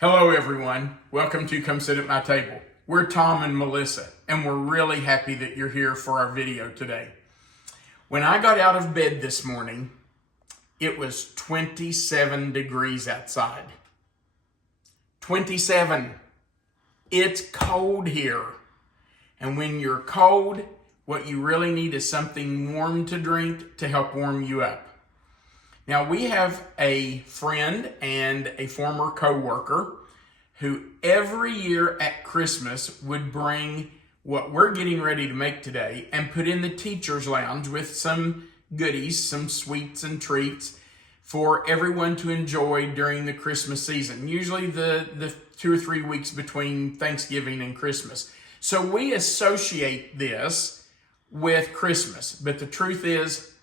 Hello everyone, welcome to Come Sit at My Table. We're Tom and Melissa, and we're really happy that you're here for our video today. When I got out of bed this morning, it was 27 degrees outside. 27. It's cold here. And when you're cold, what you really need is something warm to drink to help warm you up. Now, we have a friend and a former co-worker who every year at Christmas would bring what we're getting ready to make today and put in the teacher's lounge with some goodies, some sweets and treats for everyone to enjoy during the Christmas season, usually the 2 or 3 weeks between Thanksgiving and Christmas. So we associate this with Christmas, but the truth is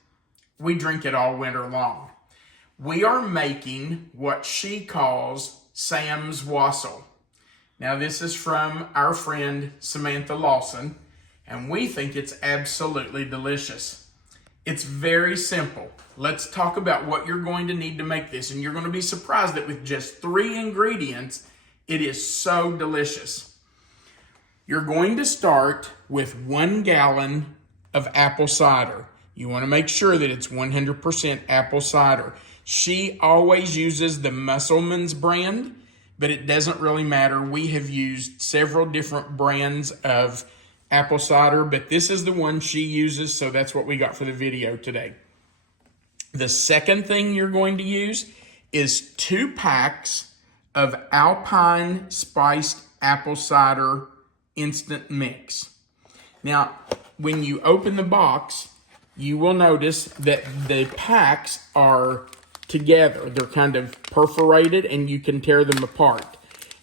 we drink it all winter long. We are making what she calls Sam's Wassail. Now, this is from our friend Samantha Lawson, and we think it's absolutely delicious. It's very simple. Let's talk about what you're going to need to make this, and you're going to be surprised that with just 3 ingredients, it is so delicious. You're going to start with 1 gallon of apple cider. You want to make sure that it's 100% apple cider. She always uses the Musselman's brand, but it doesn't really matter. We have used several different brands of apple cider, but this is the one she uses, so that's what we got for the video today. The second thing you're going to use is 2 packs of Alpine spiced apple cider instant mix. Now, when you open the box, you will notice that the packs are together. They're kind of perforated and you can tear them apart.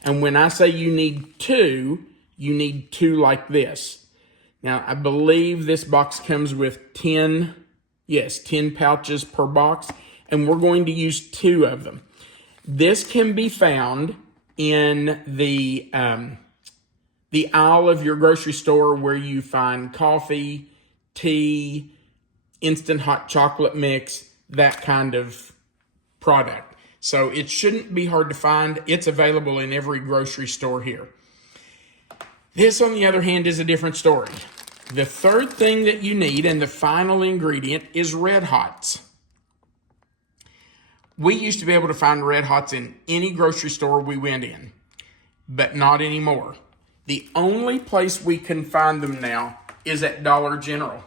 And when I say you need 2, you need 2 like this. Now, I believe this box comes with 10 pouches per box, and we're going to use 2 of them. This can be found in the aisle of your grocery store where you find coffee, tea, instant hot chocolate mix, that kind of product. So it shouldn't be hard to find. It's available in every grocery store here. This, on the other hand, is a different story. The third thing that you need, and the final ingredient, is Red Hots. We used to be able to find Red Hots in any grocery store we went in, but not anymore. The only place we can find them now is at Dollar General,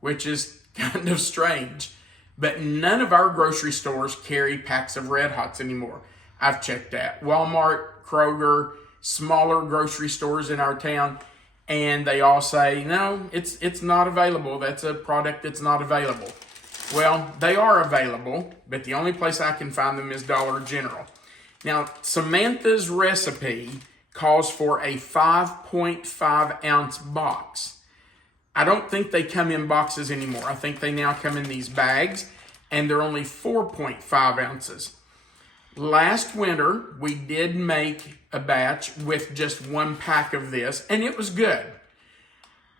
which is kind of strange. But none of our grocery stores carry packs of Red Hots anymore. I've checked that. Walmart, Kroger, smaller grocery stores in our town, and they all say, no, it's not available. That's a product that's not available. Well, they are available, but the only place I can find them is Dollar General. Now, Samantha's recipe calls for a 5.5 ounce box. I don't think they come in boxes anymore. I think they now come in these bags, and they're only 4.5 ounces. Last winter, we did make a batch with just 1 pack of this, and it was good.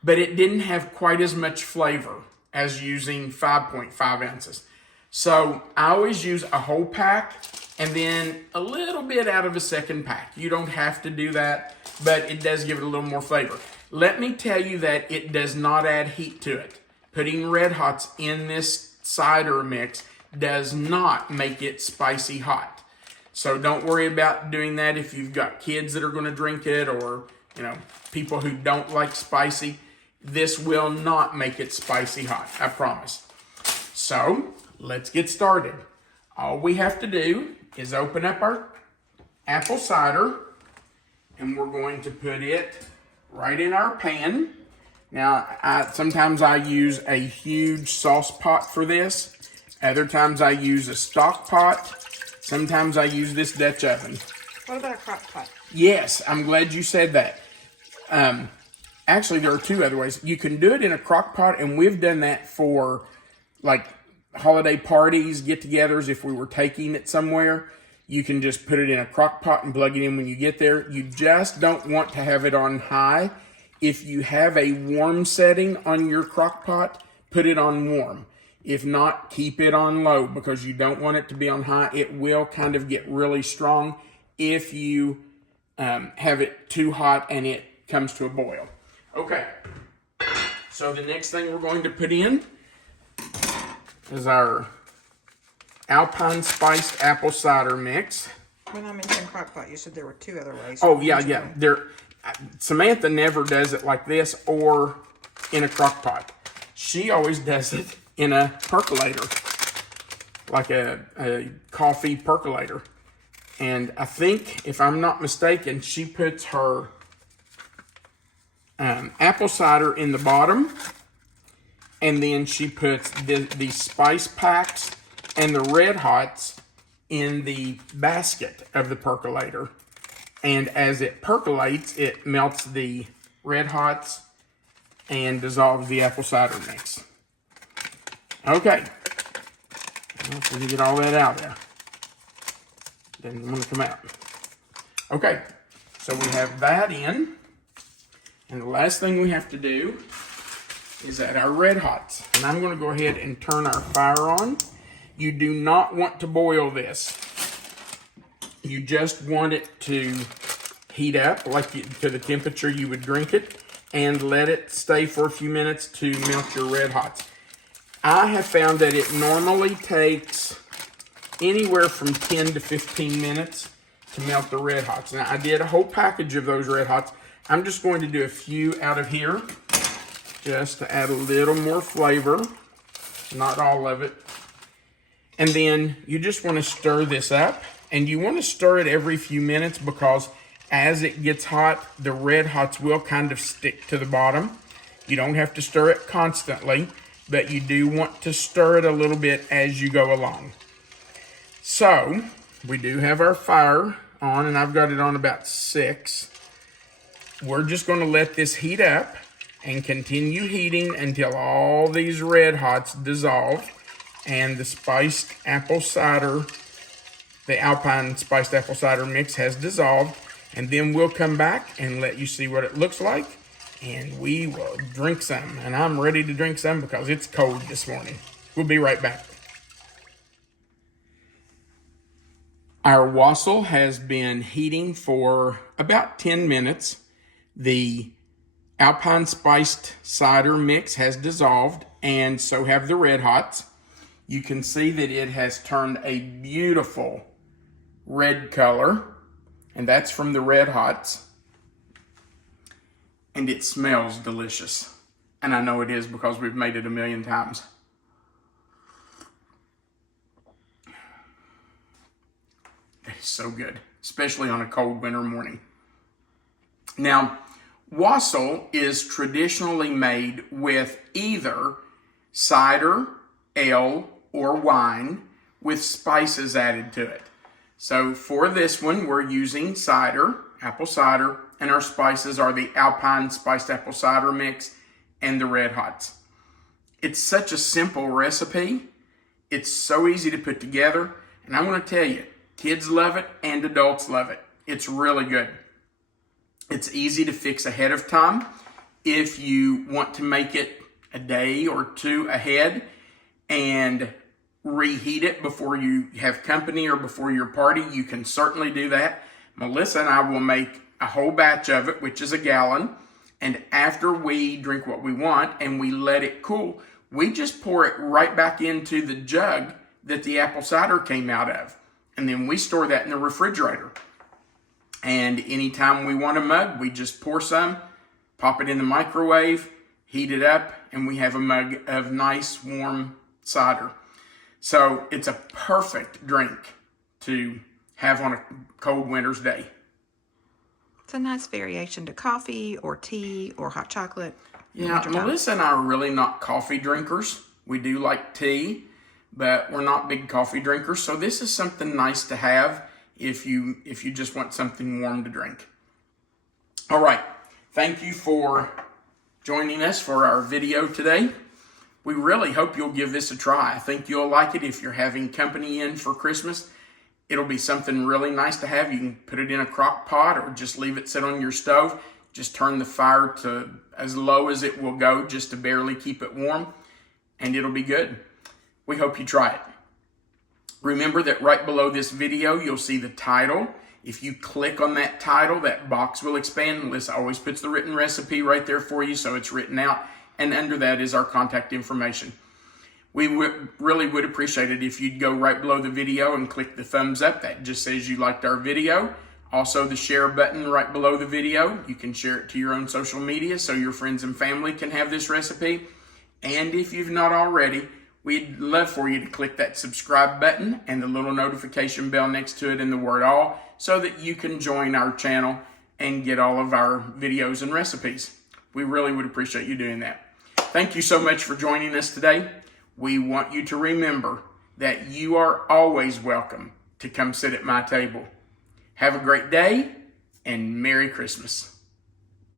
But it didn't have quite as much flavor as using 5.5 ounces. So I always use a whole pack and then a little bit out of a second pack. You don't have to do that, but it does give it a little more flavor. Let me tell you that it does not add heat to it. Putting Red Hots in this cider mix does not make it spicy hot. So don't worry about doing that if you've got kids that are going to drink it, or people who don't like spicy. This will not make it spicy hot, I promise. So let's get started. All we have to do is open up our apple cider, and we're going to put it right in our pan. Now, sometimes I use a huge sauce pot for this. Other times I use a stock pot. Sometimes I use this Dutch oven. What about a crock pot? Yes, I'm glad you said that. Actually, there are 2 other ways. You can do it in a crock pot, and we've done that for like holiday parties, get-togethers. If we were taking it somewhere, you can just put it in a crock pot and plug it in when you get there. You just don't want to have it on high. If you have a warm setting on your crock pot, put it on warm. If not, keep it on low because you don't want it to be on high. It will kind of get really strong. if you have it too hot and it comes to a boil. Okay, so the next thing we're going to put in is our Alpine spiced apple cider mix. When I mentioned crockpot, you said there were 2 other ways. Oh, yeah. Samantha never does it like this or in a crockpot. She always does it in a percolator, like a coffee percolator. And I think, if I'm not mistaken, she puts her apple cider in the bottom, and then she puts the spice packs and the red hots in the basket of the percolator. And as it percolates, it melts the red hots and dissolves the apple cider mix. Okay. Let me get all that out there. Doesn't want to come out. Okay. So we have that in. And the last thing we have to do is add our red hots. And I'm going to go ahead and turn our fire on. You do not want to boil this. You just want it to heat up to the temperature you would drink it, and let it stay for a few minutes to melt your red hots. I have found that it normally takes anywhere from 10 to 15 minutes to melt the red hots. Now, I did a whole package of those red hots. I'm just going to do a few out of here just to add a little more flavor, not all of it. And then you just want to stir this up. And you want to stir it every few minutes, because as it gets hot, the red hots will kind of stick to the bottom. You don't have to stir it constantly, but you do want to stir it a little bit as you go along. So, we do have our fire on, and I've got it on about 6. We're just going to let this heat up and continue heating until all these red hots dissolve and the spiced apple cider, the Alpine spiced apple cider mix, has dissolved. And then we'll come back and let you see what it looks like, and we will drink some. And I'm ready to drink some because it's cold this morning. We'll be right back. Our wassail has been heating for about 10 minutes. The Alpine spiced cider mix has dissolved, and so have the red hots. You can see that it has turned a beautiful red color, and that's from the red hots. And it smells delicious. And I know it is because we've made it a million times. That is so good, especially on a cold winter morning. Now, wassail is traditionally made with either cider, ale, or wine with spices added to it. So for this one, we're using cider, apple cider, and our spices are the Alpine spiced apple cider mix and the red hots. It's such a simple recipe. It's so easy to put together. And I'm going to tell you, kids love it and adults love it. It's really good. It's easy to fix ahead of time. If you want to make it a day or 2 ahead and reheat it before you have company or before your party, you can certainly do that. Melissa and I will make a whole batch of it, which is a gallon. And after we drink what we want and we let it cool, we just pour it right back into the jug that the apple cider came out of. And then we store that in the refrigerator. And anytime we want a mug, we just pour some, pop it in the microwave, heat it up, and we have a mug of nice warm cider. So it's a perfect drink to have on a cold winter's day. It's a nice variation to coffee or tea or hot chocolate. Yeah, Melissa and I are really not coffee drinkers. We do like tea, but we're not big coffee drinkers. So this is something nice to have if you just want something warm to drink. All right. Thank you for joining us for our video today. We really hope you'll give this a try. I think you'll like it if you're having company in for Christmas. It'll be something really nice to have. You can put it in a crock pot or just leave it sit on your stove. Just turn the fire to as low as it will go just to barely keep it warm, and it'll be good. We hope you try it. Remember that right below this video, you'll see the title If you click on that title, that box will expand. Melissa always puts the written recipe right there for you, so it's written out. And under that is our contact information. We really would appreciate it if you'd go right below the video and click the thumbs up. That just says you liked our video. Also, the share button right below the video. You can share it to your own social media so your friends and family can have this recipe. And if you've not already, we'd love for you to click that subscribe button and the little notification bell next to it in the word all so that you can join our channel and get all of our videos and recipes. We really would appreciate you doing that. Thank you so much for joining us today. We want you to remember that you are always welcome to come sit at my table. Have a great day and Merry Christmas.